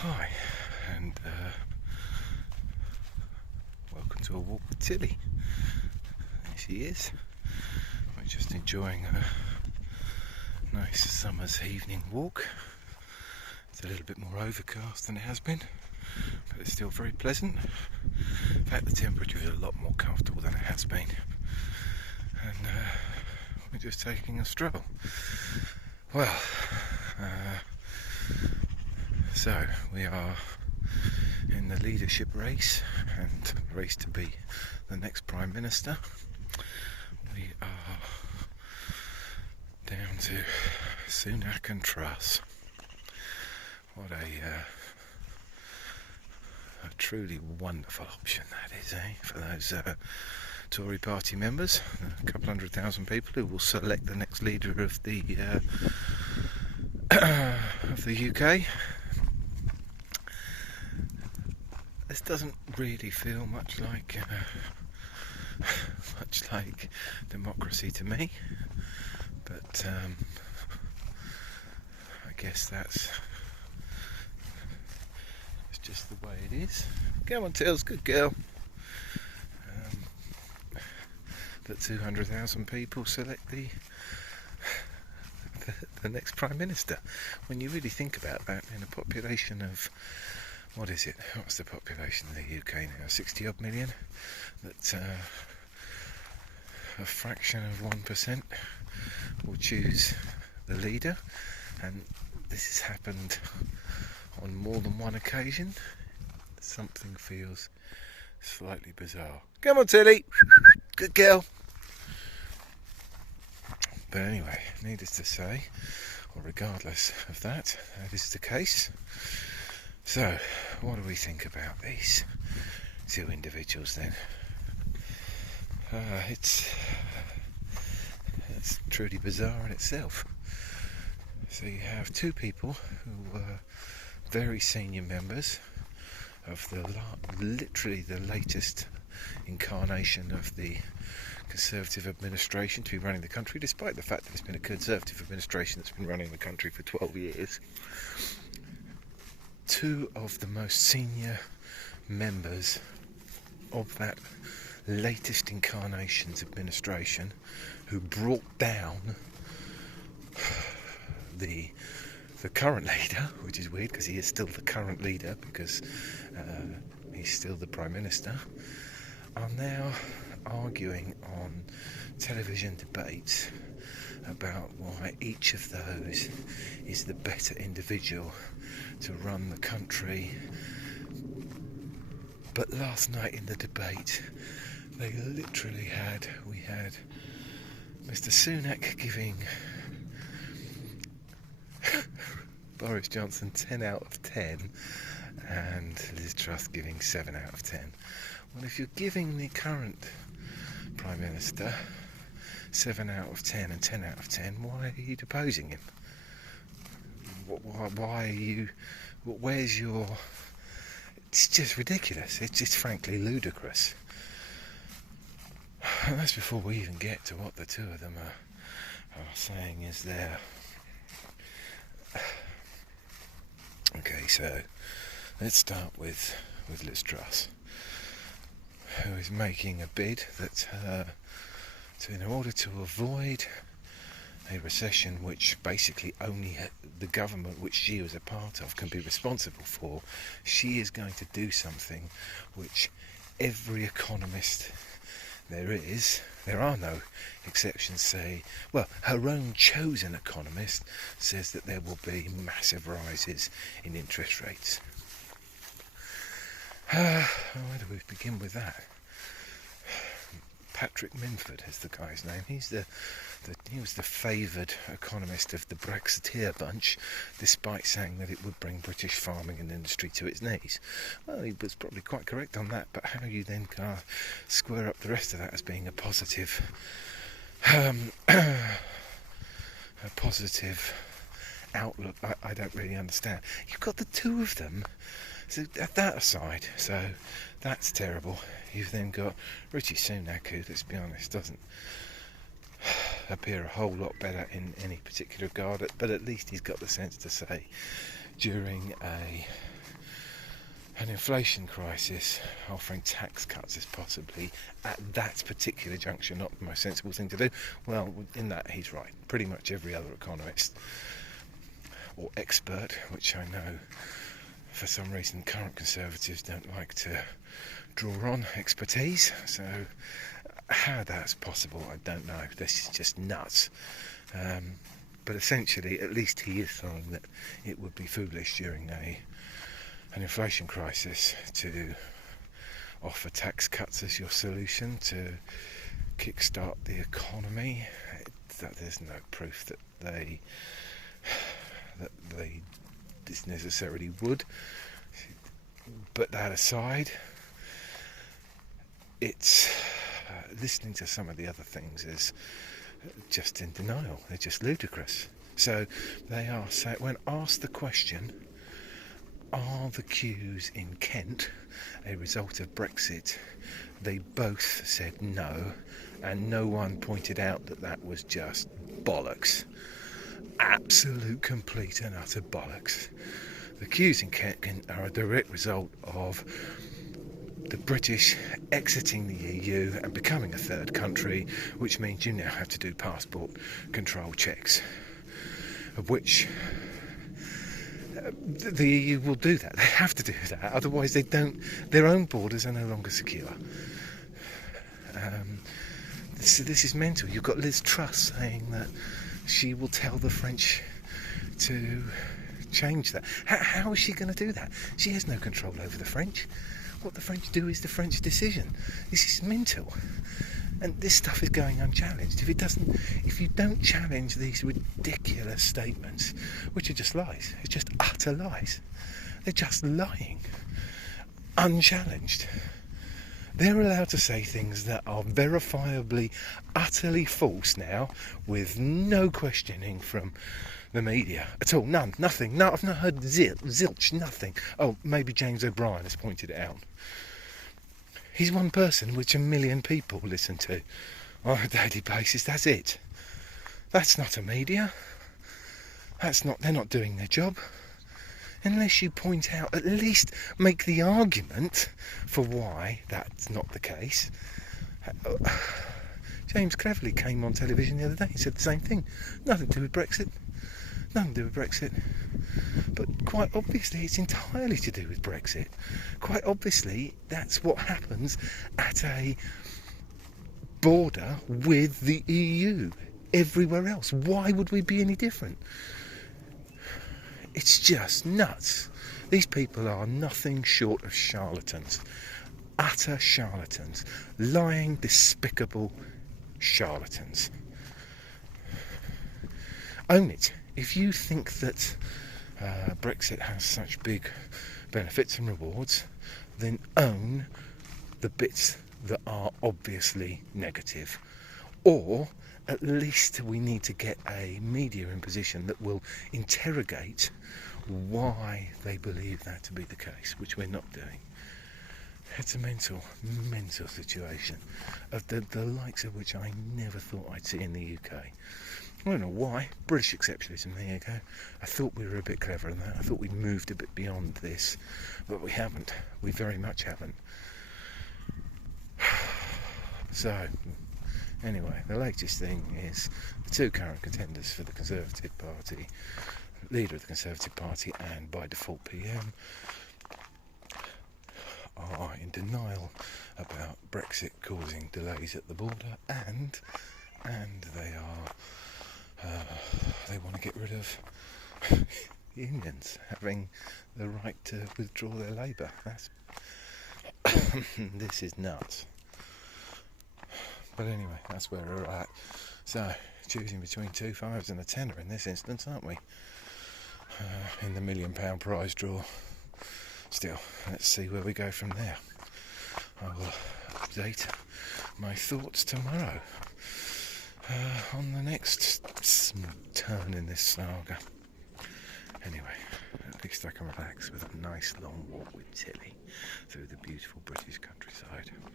Hi, and welcome to a walk with Tilly. There she is. We're just enjoying a nice summer's evening walk. It's a little bit more overcast than it has been, but it's still very pleasant. In fact, the temperature is a lot more comfortable than it has been. And we're just taking a stroll. Well, so we are in the leadership race and race to be the next Prime Minister. We are down to Sunak and Truss. What a truly wonderful option that is, for those Tory party members, a couple 100,000 people who will select the next leader of the of the UK. This doesn't really feel much like democracy to me, but I guess that's just the way it is. Come on, Tills, good girl. That 200,000 people select the next Prime Minister. When you really think about that, in a population of, what is it? What's the population of the UK now? 60 odd million. That a fraction of 1% will choose the leader, and this has happened on more than one occasion. Something feels slightly bizarre. Come on, Tilly, good girl. But anyway, needless to say, or regardless of that, that is the case. So, what do we think about these two individuals then? It's truly bizarre in itself. So you have two people who were very senior members of literally the latest incarnation of the Conservative administration to be running the country, despite the fact that it's been a Conservative administration that's been running the country for 12 years. Two of the most senior members of that latest incarnation's administration, who brought down the current leader, which is weird because he is still the current leader because he's still the Prime Minister, are now arguing on television debates about why each of those is the better individual to run the country. But last night in the debate, we had Mr. Sunak giving Boris Johnson 10 out of 10 and Liz Truss giving 7 out of 10. Well, if you're giving the current Prime Minister 7 out of 10 and 10 out of 10, why are you deposing him? Why are you... Where's your... It's just ridiculous. It's just frankly ludicrous. And that's before we even get to what the two of them are saying is there. Okay, so let's start with Liz Truss, who is making a bid that in order to avoid a recession which basically only the government which she was a part of can be responsible for, she is going to do something which every economist there are no exceptions, say, well, her own chosen economist says that there will be massive rises in interest rates. Where do we begin with that? Patrick Minford is the guy's name. He was the favoured economist of the Brexiteer bunch, despite saying that it would bring British farming and industry to its knees. Well, he was probably quite correct on that, but how you then square up the rest of that as being a positive outlook, I don't really understand. You've got the two of them. So that aside, so that's terrible. You've then got Rishi Sunak, who, let's be honest, doesn't appear a whole lot better in any particular regard, but at least he's got the sense to say during a an inflation crisis, offering tax cuts is possibly, at that particular juncture, not the most sensible thing to do. Well, in that he's right. Pretty much every other economist or expert, which I know for some reason current Conservatives don't like to draw on expertise, so how that's possible I don't know. This is just nuts. But essentially, at least he is saying that it would be foolish during an inflation crisis to offer tax cuts as your solution to kickstart the economy. There's no proof that they this necessarily would. But that aside, it's listening to some of the other things is just in denial. They're just ludicrous. So they are when asked the question, are the queues in Kent a result of Brexit, they both said no, and no one pointed out that that was just bollocks. Absolute, complete and utter bollocks. The queues in Kent are a direct result of the British exiting the EU and becoming a third country, which means you now have to do passport control checks, of which the EU will do that. They have to do that, otherwise they don't. Their own borders are no longer secure. This is mental. You've got Liz Truss saying that she will tell the French to change that. How is she going to do that? She has no control over the French. What the French do is the French decision. This is mental. And this stuff is going unchallenged. If you don't challenge these ridiculous statements, which are just lies, it's just utter lies. They're just lying, unchallenged. They're allowed to say things that are verifiably, utterly false now, with no questioning from the media at all. None, nothing. No, I've not heard zilch, nothing. Oh, maybe James O'Brien has pointed it out. He's one person which a million people listen to on a daily basis. That's it. That's not a media. They're not doing their job. Unless you point out, at least make the argument for why that's not the case. James cleverly came on television the other day and said the same thing. Nothing to do with Brexit. Nothing to do with Brexit. But quite obviously it's entirely to do with Brexit. Quite obviously that's what happens at a border with the EU. Everywhere else. Why would we be any different? It's just nuts. These people are nothing short of charlatans. Utter charlatans. Lying, despicable charlatans. Own it. If you think that Brexit has such big benefits and rewards, then own the bits that are obviously negative. Or at least we need to get a media in position that will interrogate why they believe that to be the case, which we're not doing. It's a mental situation of the likes of which I never thought I'd see in the UK. I don't know why. British exceptionalism, there you go. I thought we were a bit clever in that. I thought we'd moved a bit beyond this, but we haven't. We very much haven't. So, anyway, the latest thing is the two current contenders for the Conservative Party, leader of the Conservative Party and by default PM, are in denial about Brexit causing delays at the border, and they want to get rid of unions having the right to withdraw their labour. This is nuts. But anyway, that's where we're at. So, choosing between 2 5s and a tenner in this instance, aren't we? In the £1 million prize draw. Still, let's see where we go from there. I will update my thoughts tomorrow on the next turn in this saga. Anyway, at least I can relax with a nice long walk with Tilly through the beautiful British countryside.